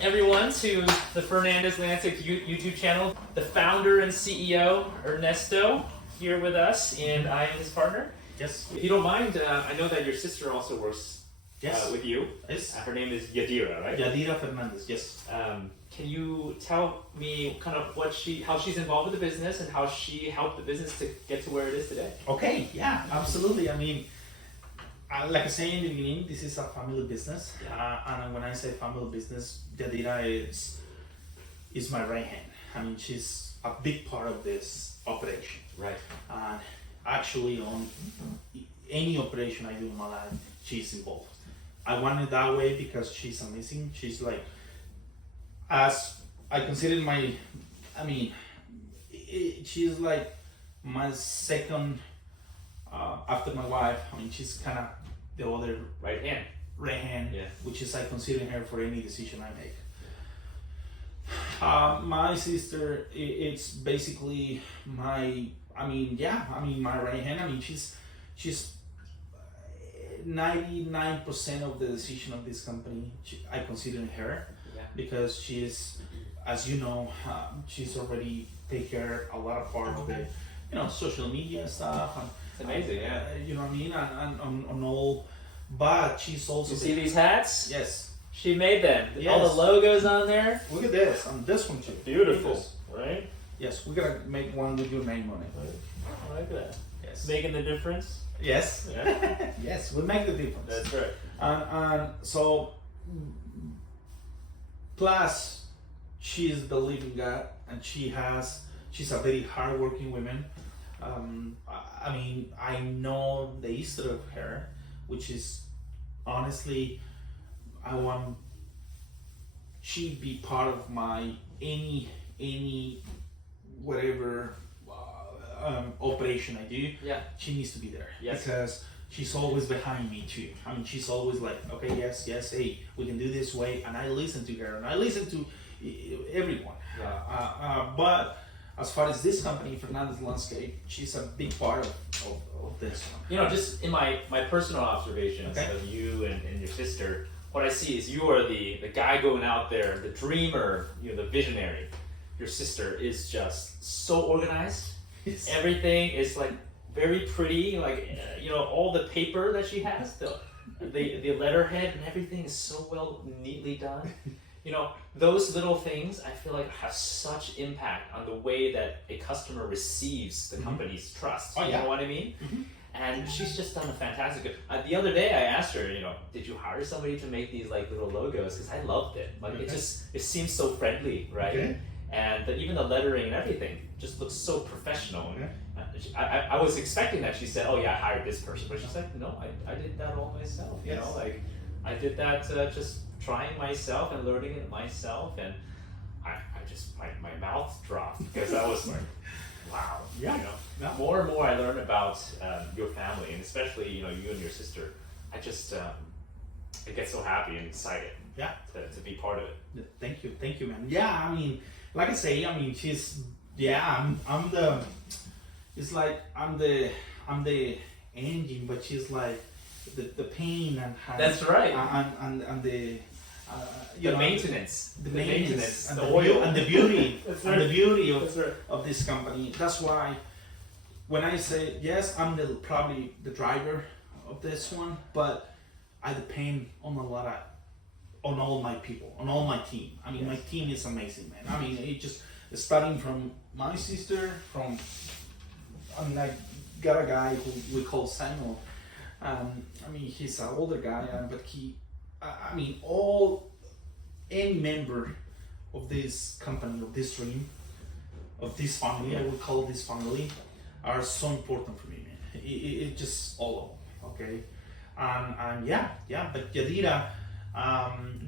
everyone to the Fernandez Landscape YouTube channel. The founder and CEO, Ernesto, here with us, and I am his partner. Yes. If you don't mind, I know that your sister also works with you. Yes. Her name is Yadira, right? Yadira Fernandez, yes. Can you tell me kind of how she's involved with the business and how she helped the business to get to where it is today? Okay, yeah, absolutely. I mean, like I say in the beginning, this is a family business. And when I say family business, Yadira is my right hand. I mean, she's a big part of this operation. Right. And actually, on any operation I do in my life, she's involved. I want it that way because she's amazing. She's like, as I consider she's like my second after my wife. I mean, she's kind of the other right hand, yeah. Which is I consider her for any decision I make. My sister, it's basically my right hand. I mean, she's 99% of the decision of this company. I consider her because she is, as you know, she's already take care a lot of part of the, social media stuff. And, it's amazing, yeah. You know what I mean, and on all. But she's also. You see these hats? Yes. She made them. Yes. All the logos on there. Look at this, and this one too. Beautiful, right? Yes, we're gonna make one with your name on it. I like that. Yes. Making the difference. Yes. Yeah. Yes, we'll make the difference. That's right. And so, plus, she is believing God, and she's a very hardworking woman. I mean, I know the history of her, which is honestly, I want she be part of my any whatever operation I do. Yeah, she needs to be there. Yes. Because she's always behind me too. I mean, she's always like, okay, yes, hey, we can do this way, and I listen to her, and I listen to everyone. Yeah. But as far as this company, Fernandez Landscape, she's a big part of this one. Just in my personal observations of you and your sister, what I see is you are the guy going out there, the dreamer, the visionary. Your sister is just so organized. Yes. Everything is like very pretty, like all the paper that she has, the letterhead and everything is so well neatly done. Those little things I feel like have such impact on the way that a customer receives the company's trust. Oh, yeah. You know what I mean? Mm-hmm. And she's just done a fantastic job. The other day I asked her, did you hire somebody to make these like little logos? Because I loved it. Like it seems so friendly, right? Okay. And even the lettering and everything just looks so professional. Okay. I was expecting that she said, oh yeah, I hired this person. But she's like, no, I did that all myself. Yes. I did that just trying myself and learning it myself. And I just, my mouth dropped because I was like, wow. Yeah. More and more I learn about your family, and especially, you and your sister. I just, I get so happy and excited to be part of it. Thank you, man. Yeah, I mean, like I say, she's, I'm the, it's like I'm the engine, but she's like the pain and that's right. And the maintenance, the maintenance, and the oil, and the beauty, right. and the beauty of right. of this company. That's why when I say yes, I'm probably the driver of this one, but I depend on on all my people, on all my team. I mean, my team is amazing, man. I mean, it just starting from my sister, I got a guy who we call Samuel. He's an older guy, but any member of this company, of this dream, of this family, I would call this family, are so important for me, man. It just all of them, okay? But Yadira,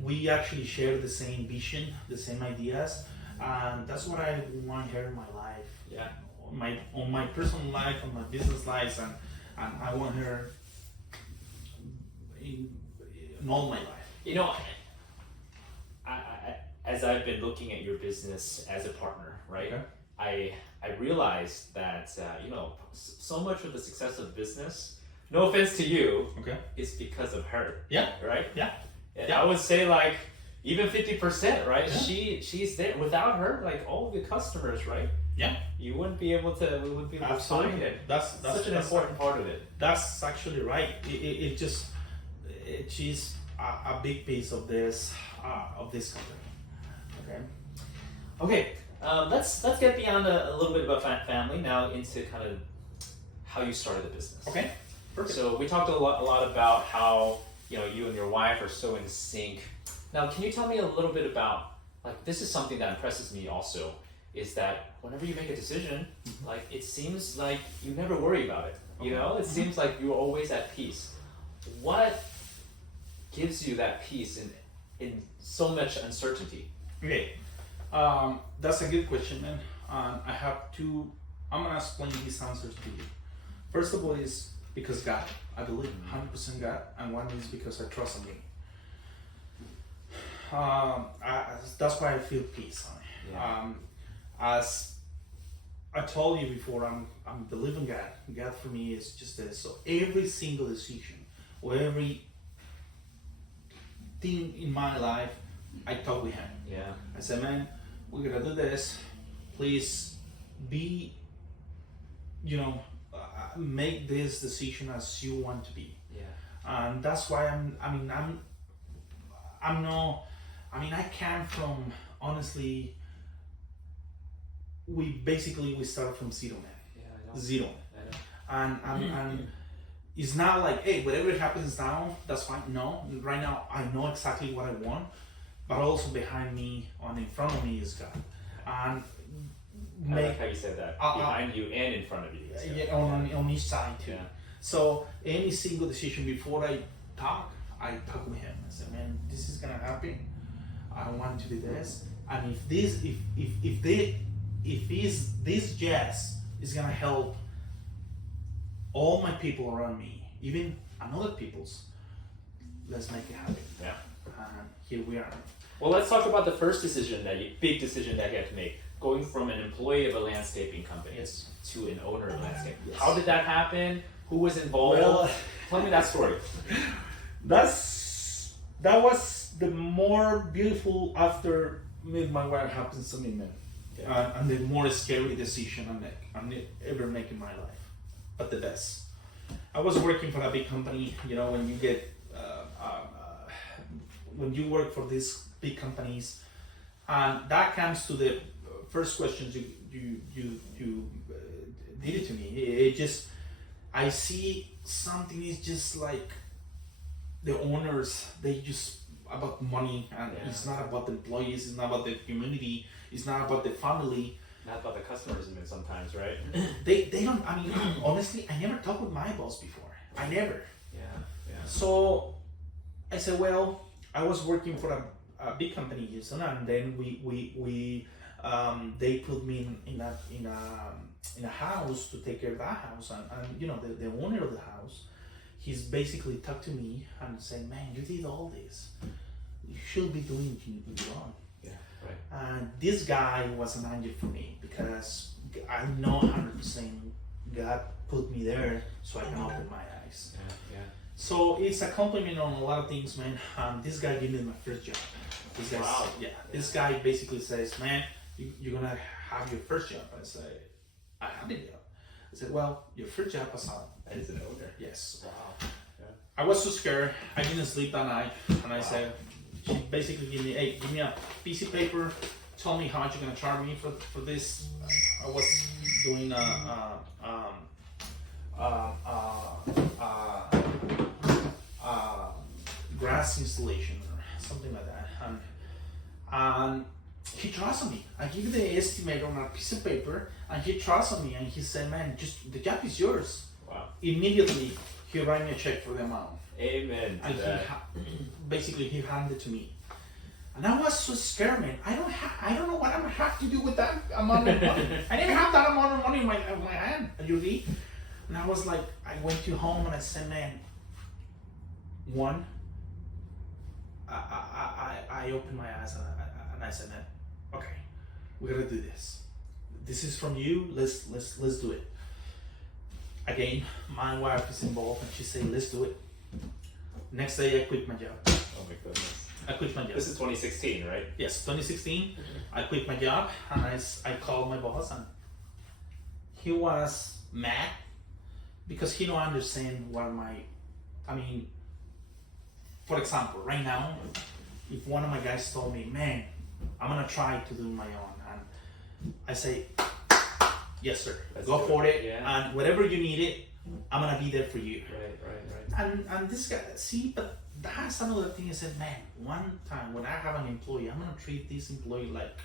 we actually share the same vision, the same ideas, and that's what I want her in my life. Yeah. On my personal life, on my business lives, and I want her in all my life. As I've been looking at your business as a partner, right? Okay. I realized that so much of the success of business, no offense to you, Okay. is because of her. Yeah. Right? Yeah. I would say like even 50%, right? Yeah. She's there. Without her, like all the customers, right? Yeah. You wouldn't be able to. We wouldn't be able to Absolutely. find it. That's Such an important part of it. That's actually right. She's a big piece of this company. Okay. Okay, let's get beyond a little bit about family now into kind of how you started the business. Okay. Perfect. So we talked a lot about how you and your wife are so in sync. Now, can you tell me a little bit about like this is something that impresses me also is that whenever you make a decision, like it seems like you never worry about it. It seems like you're always at peace. What gives you that peace in so much uncertainty? Okay, that's a good question, man. I have two. I'm gonna explain these answers to you. First of all, is because God. I believe 100% God, and one is because I trust in Him. That's why I feel peace. Yeah. As I told you before, I'm believing God. God for me is just this. So every single decision or every thing in my life, I talk with Him. Yeah. I said, man, we're gonna do this. Please be, make this decision as you want to be. Yeah. And that's why I came from, honestly, we started from zero, man. Yeah, I know. Zero. I know. And it's not like, hey, whatever happens now, that's fine. No, right now I know exactly what I want, but also behind me and in front of me is God. And I like how you said that. Behind you and in front of you. yeah, on each side too. Yeah. So any single decision before I talk with Him. I said, man, this is gonna happen. I want to do this, and if this yes is gonna help all my people around me, even another people's, let's make it happen. Yeah. And here we are. Well, let's talk about the first big decision that you had to make, going from an employee of a landscaping company Yes. to an owner of landscape. Yes. How did that happen? Who was involved? Well, Tell me that story. That was the more beautiful after meet my wife happens to me, man. Yeah. And the more scary decision I'm ever make in my life, but the best. I was working for a big company. When you get when you work for these big companies, and that comes to the first questions you did it to me. It just I see something is just like the owners. They just about money, and it's not about the employees. It's not about the community. It's not about the family. Not about the customers even sometimes, right? They don't. I mean, honestly, I never talked with my boss before. I never. Yeah. So I said, well, I was working for a big company in Houston, and then they put me in a house to take care of that house, and the owner of the house, he's basically talked to me and said, man, you did all this, you should be doing what you want. Yeah, right. And this guy was an angel for me because I know 100% God put me there so I can open my eyes. Yeah. So it's a compliment on a lot of things, man. This guy gave me my first job. Wow. This guy basically says, man, you're gonna have your first job. I say, I have a job. I said, well, your first job was on. As an owner. Yes. Wow. Yeah. I was so scared. I didn't sleep that night, and I said, she basically gave me a piece of paper. Tell me how much you're gonna charge me for this. I was doing grass installation or something like that, and he trusted me. I give you the estimate on a piece of paper, and he trusted me, and he said, man, just the job is yours. Wow. Immediately he wrote me a check for the amount. Amen to And that. basically he handed it to me, and I was so scared, man. I don't know what I'm gonna have to do with that amount of money. I didn't have that amount of money in my hand. You read? And I was like, I went to home and I said, man, I opened my eyes and I said, man, okay, we're gonna do this. This is from you. Let's do it. Again, my wife is involved, and she said, let's do it. Next day, I quit my job. Oh my goodness. I quit my job. This is 2016, right? Yes, 2016. I quit my job and I called my boss and he was mad because he don't understand what I mean, for example, right now, if one of my guys told me, man, I'm gonna try to do my own, and I say, yes sir, go for it, and whatever you need it, I'm gonna be there for you. Right. And this guy, see, but that's another thing. I said, man, one time when I have an employee, I'm gonna treat this employee like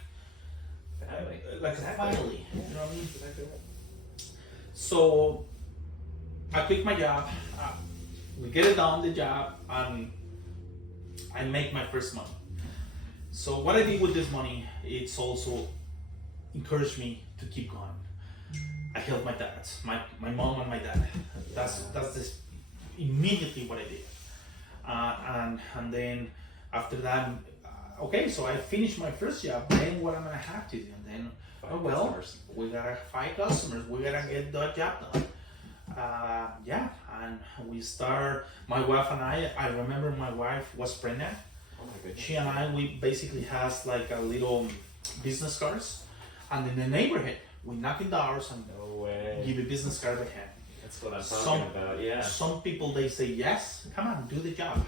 a family. You know what I mean? Exactly. So I quit my job. We get it done, the job, and I make my first money. So what I did with this money, it's also encouraged me to keep going. I helped my dad, my mom and my dad. That's this immediately what I did. And then after that, okay, so I finished my first job. Then what am I gonna have to do? And then, we gotta 5 customers. We gotta get the job done. And we start. My wife and I remember my wife was pregnant. Oh my goodness. She and I, we basically has like a little business cards, and in the neighborhood, we knock in doors and give a business card with him. That's what I'm talking about. Yeah. Some people they say yes, come on, do the job,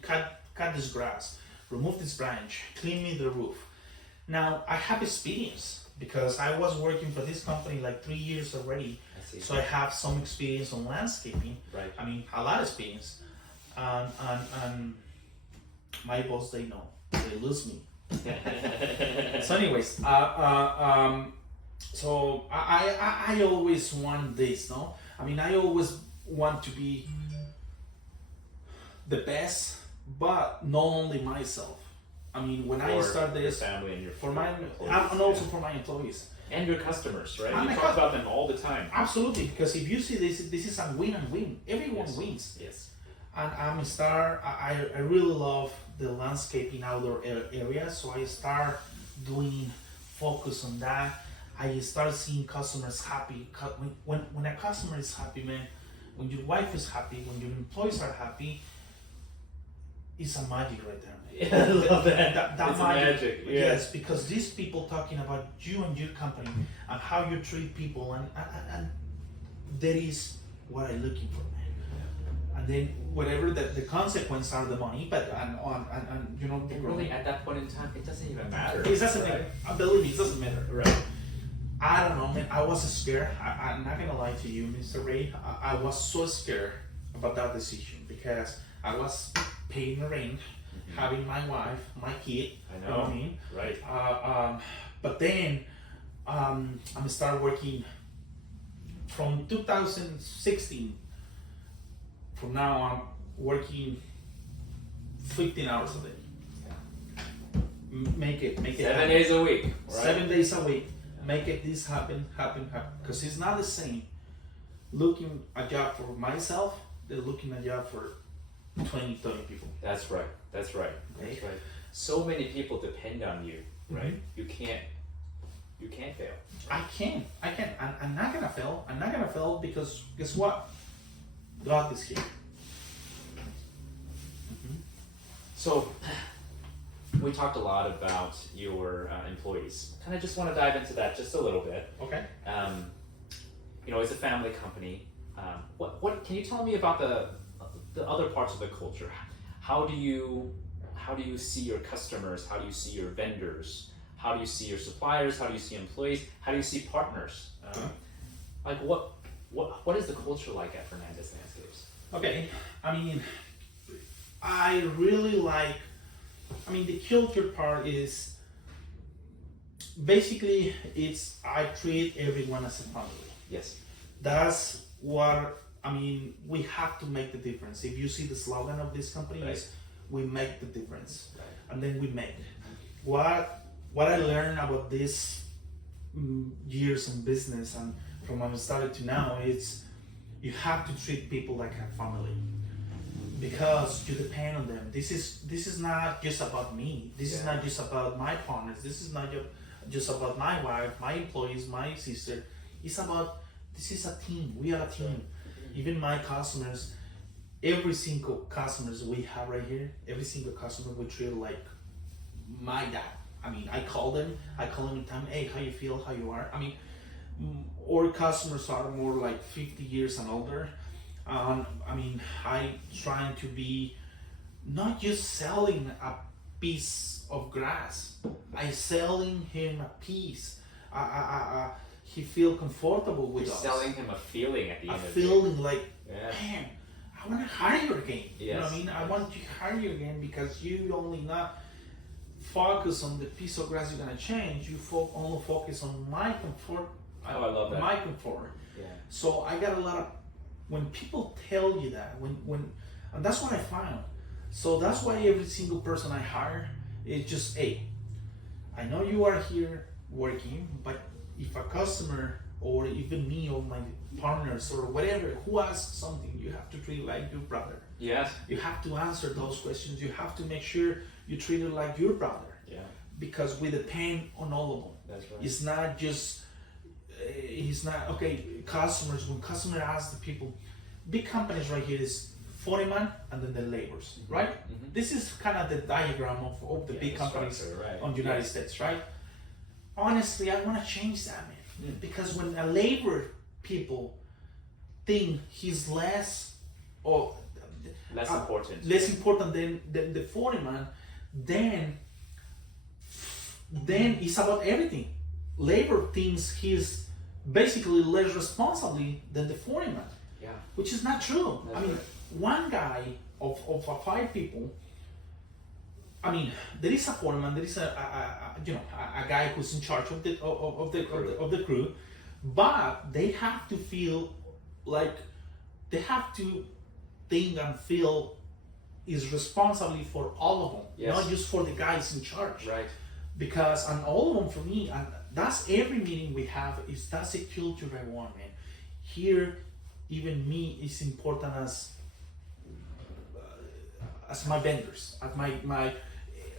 cut this grass, remove this branch, clean me the roof. Now I have experience because I was working for this company like 3 years already. So I have some experience on landscaping. Right. I mean, a lot of experience. And my boss, they know. They lose me. So anyways, so I always want this, no? I mean, I always want to be the best, but not only myself. I mean, when I start this, your family and your for my employees, and also for my employees. And your customers, right? And you talk about them all the time. Absolutely, because if you see this is a win and win. Everyone wins. Yes. And I'm a star. I really love the landscaping outdoor area, so I start doing focus on that. I start seeing customers happy. When a customer is happy, man, when your wife is happy, when your employees are happy, it's a magic right there. Yeah, I love that. That it's magic. Yeah. Yes, because these people talking about you and your company and how you treat people, and that is what I'm looking for, man. And then whatever the consequence are the money, but and you know, And really at that point in time, it doesn't even matter. it doesn't matter. Believe me, it doesn't matter. Right. I don't know, man. I was scared. I'm not gonna lie to you, Mr. Ray. I was so scared about that decision because I was paying the rent, having my wife, my kid. I know. You know what I mean? Right. But then I'm start working from 2016. From now I'm working 15 hours a day. Make it 7 days a week. Right? 7 days a week. Make it this happen. Because it's not the same looking a job for myself than looking a job for 20, 30 people. That's right. That's right. So many people depend on you, right? You can't fail. I can't. I'm not gonna fail. I'm not gonna fail because guess what? God is here. So we talked a lot about your employees. Kind of just want to dive into that just a little bit. Okay. You know, it's a family company. What can you tell me about the other parts of the culture? How do you see your customers? How do you see your vendors? How do you see your suppliers? How do you see employees? How do you see partners? Like what is the culture like at Fernandez Landscapes? Okay. I mean, I really like. I mean, the culture part is basically I treat everyone as a family. Yes. That's what I mean. We have to make the difference. If you see the slogan of this company is "We make the difference," and then we make. What I learned about this years in business and from when I started to now is you have to treat people like a family because you depend on them. This is not just about me. This is not just about my partners. This is not just about my wife, my employees, my sister. It's about this is a team. We are a team. Even my customers, every single customers we have right here, every single customer we treat like my dad. I mean, I call them in time, hey, how you feel, how you are. I mean, our customers are more like 50 years and older. I mean, I trying to be not just selling a piece of grass. I selling him a piece. He feel comfortable with You're us. selling him a feeling at the A end of the feeling like, Yeah. man, I want to hire you again. You know what I Yes. mean? I want to hire you again because you only not focus on the piece of grass you're gonna change. You only focus on my comfort. Oh, I love that. My comfort. Yeah. So I got a lot of, when people tell you that, and that's what I found. So that's why every single person I hire is just, hey, I know you are here working, but if a customer or even me or my partners or whatever who asks something, you have to treat like your brother. Yes. You have to answer those questions. You have to make sure you treat it like your brother. Yeah. Because we depend on all of them. That's right. It's not just, it's not, okay, customers, when customer asks the people, big companies right here is 40 man and then the laborers, right? Mhm. This is kind of the diagram of the Yeah, big the companies structure, right. on the United States, right? Honestly, I want to change that, man. Mm. Because when a labor people think he's less or Less important. less important than the 40 man, then it's about everything. Labor thinks he's basically less responsible than the 40 man, Yeah. which is not true. That's I mean, right. one guy of 5 people. I mean, there is a foreman, there is a guy who's in charge of the crew, but they have to feel like they have to think and feel is responsible for all of them, Yes. not just for the guys in charge. Right. Because and all of them for me, and that's every meeting we have is that's a culture I want, man. Here, even me is important as my vendors, as my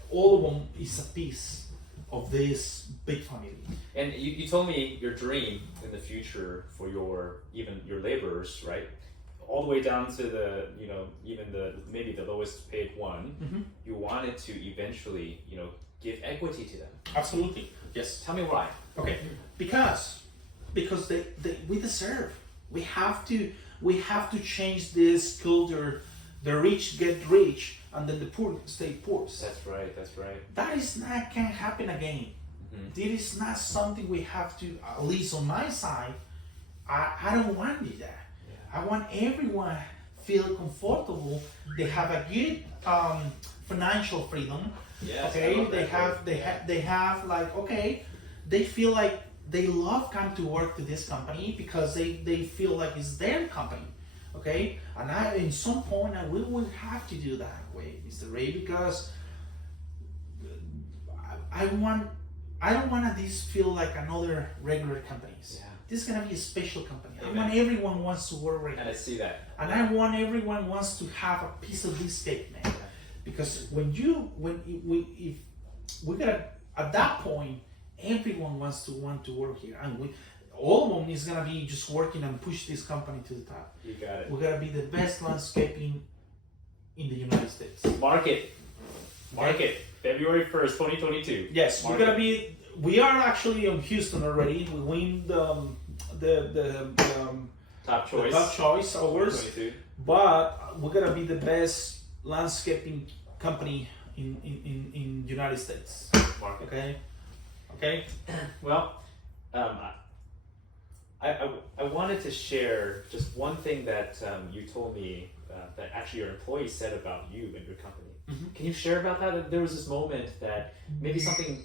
all of them is a piece of this big family. And you told me your dream in the future for even your laborers, right? All the way down to the, even maybe the lowest paid one, Mm-hmm. you wanted to eventually, give equity to them. Absolutely, yes. Tell me why. Okay, because we deserve. We have to change this culture. The rich get rich, and then the poor stay poor. That's right. That's right. That is not can happen again. Mm-hmm. This is not something we have to. At least on my side, I don't want to do that. Yeah. I want everyone feel comfortable. They have a good financial freedom. Yes, Okay, I love they that have word. they have like okay, they feel like they love come to work to this company because they feel like it's their company. Okay, and in some point we will have to do that way, Mr. Ray, because I don't want this feel like another regular companies. Yeah. This is gonna be a special company. Amen. I want everyone wants to work right And I see that. and I want everyone wants to have a piece of this cake, man. Because if we gotta at that point, everyone want to work here, and all of them is gonna be just working and push this company to the top. You got it. We gotta be the best landscaping in the United States. Market. February 1st, 2022. Yes, we're Market. gonna be. We are actually in Houston already. We win the Top choice. top choice awards. 2022. But we're gonna be the best landscaping company in United States. Market. Okay. Well, I wanted to share just one thing that you told me that actually your employees said about you and your company. Mhm. Can you share about that? That there was this moment that maybe something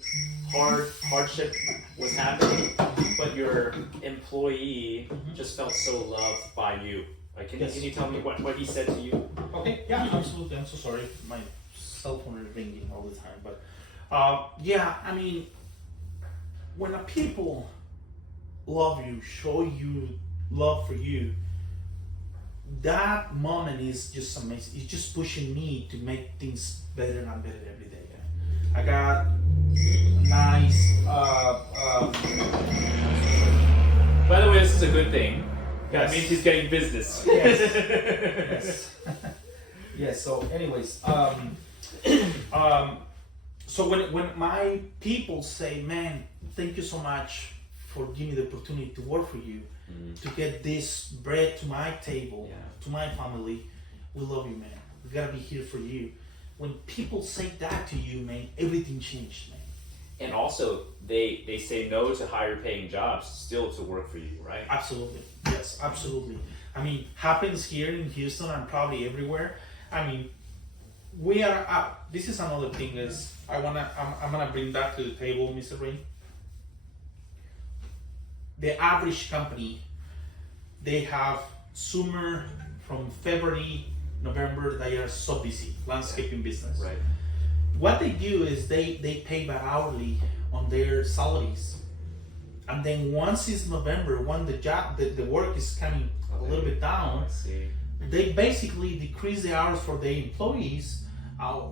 hardship was happening, but your employee just felt so loved by you. Like, Yes. can you tell me what he said to you? Okay. Yeah, absolutely. I'm so sorry. My cell phone is ringing all the time. But yeah, I mean, when a people love you, show you love for you, that moment is just amazing. It's just pushing me to make things better and better every day. I got nice. By the way, this is a good thing. That means he's getting business. Yes. Yes. Yes. So, anyways, so when my people say, "Man, thank you so much for giving me the opportunity to work for you, to get this bread to my table, to my family, we love you, man. We gotta be here for you." When people say that to you, man, everything changed, man. And also, they say no to higher paying jobs still to work for you, right? Absolutely. Yes, absolutely. I mean, happens here in Houston and probably everywhere. I mean, we are. This is another thing is I'm gonna bring that to the table, Mr. Ray. The average company, they have summer from February, November. They are so busy, landscaping business. Right. What they do is they pay by hourly on their salaries, and then once it's November, when the work is coming a little bit down, I see. they basically decrease the hours for their employees.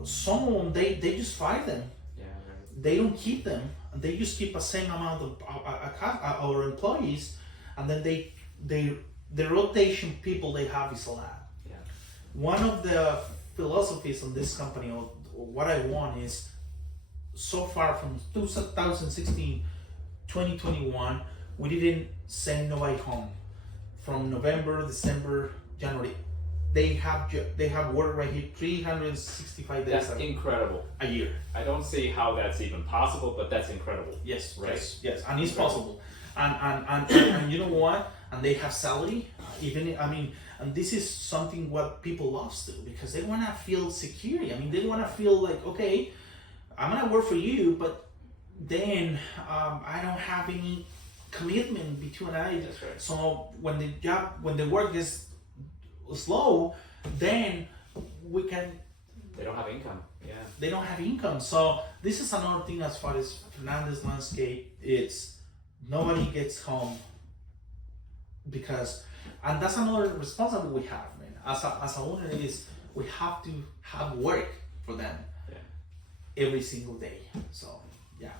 Some of them they just fire them. Yeah. Right. They don't keep them. They just keep the same amount of our employees, and then the rotation people they have is a lot. Yeah. One of the philosophies on this company, or what I want, is so far from 2016, 2021, we didn't send nobody home. From November, December, January, they have work right here 365 days That's incredible. a year. I don't see how that's even possible, but that's incredible. Yes, Right. yes, and it's possible. And you know what? And they have salary. And this is something what people love to, because they want to feel security. I mean, they want to feel like, okay, I'm gonna work for you, but then I don't have any commitment between us. That's right. So when the work is slow, then we can. They don't have income. Yeah. They don't have income. So this is another thing as far as Fernandez Landscape. It's nobody gets home because, and that's another responsibility we have, man. As a owner, is we have to have work for them every single day. So yeah.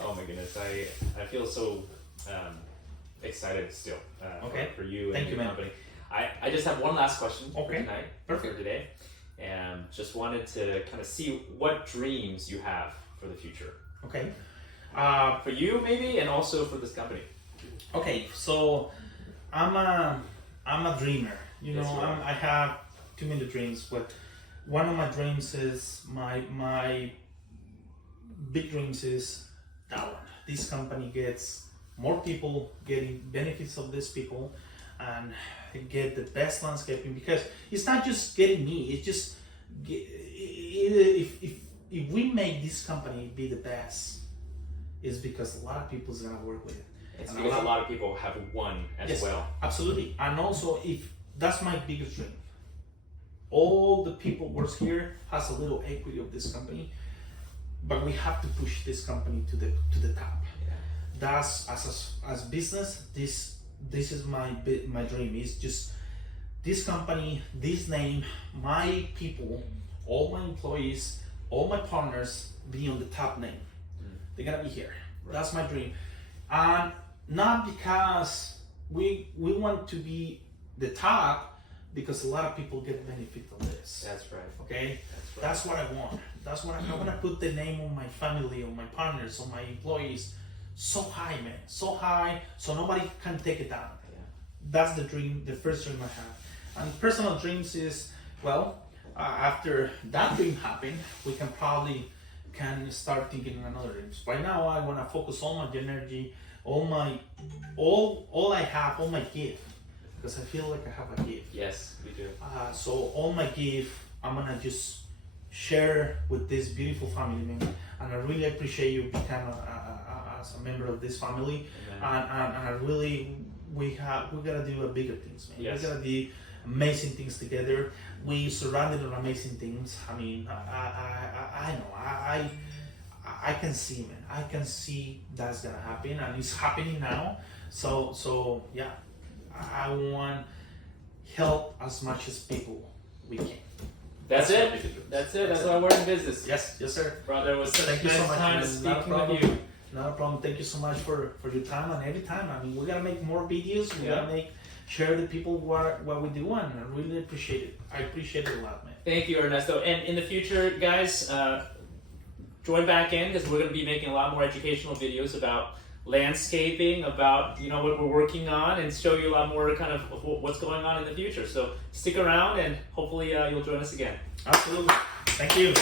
Oh my goodness, I feel so excited still for you and Thank your you, man. company. I just have one last question for Okay. tonight, Perfect. for today, and just wanted to kind of see what dreams you have for the future. Okay. For you maybe, and also for this company. Okay. So I'm a dreamer. You Yes, know, you are. I have too many dreams, but one of my dreams is my big dreams is that one. This company gets more people getting benefits of these people and get the best landscaping, because it's not just getting me, it's just if we make this company be the best, it's because a lot of people's gonna work with it. It's And because a lot of people have won as Yes, well. absolutely. And also, if that's my biggest dream, all the people works here has a little equity of this company, but we have to push this company to the top. Yeah. That's as business. This is my dream. It's just this company, this name, my people, all my employees, all my partners be on the top name. They're gonna be here. Right. That's my dream, and not because we want to be the top, because a lot of people get benefit from this. That's right. Okay, That's right. that's what I want. That's what I want to put the name on my family, on my partners, on my employees, so high, man, so high, so nobody can take it down. Yeah. That's the dream, the first dream I have. And personal dreams is, well, after that dream happened, we can probably start thinking in another dreams. Right now, I want to focus all my energy, all I have, all my gift, because I feel like I have a gift. Yes, we do. So all my gift, I'm gonna just share with this beautiful family, man. And I really appreciate you become as a member of this family. Amen. And I really, we gotta do a bigger things, man. Yes. We gotta do amazing things together. We surrounded on amazing things. I mean, I know, I can see, man. I can see that's gonna happen, and it's happening now. So yeah, I want help as much as people we can. That's it. That's it. That's why we're in business. Yes, yes, sir. Brother, it was such Thank a you so nice much, time man. Not a speaking problem. with you. Not a problem. Thank you so much for your time, and every time. I mean, we gotta make more videos. We Yeah. gotta share the people what we do, and I really appreciate it. I appreciate it a lot, man. Thank you, Ernesto. And in the future, guys, join back in because we're going to be making a lot more educational videos about landscaping, about what we're working on, and show you a lot more kind of what's going on in the future. So stick around, and hopefully you'll join us again. Absolutely. Thank you.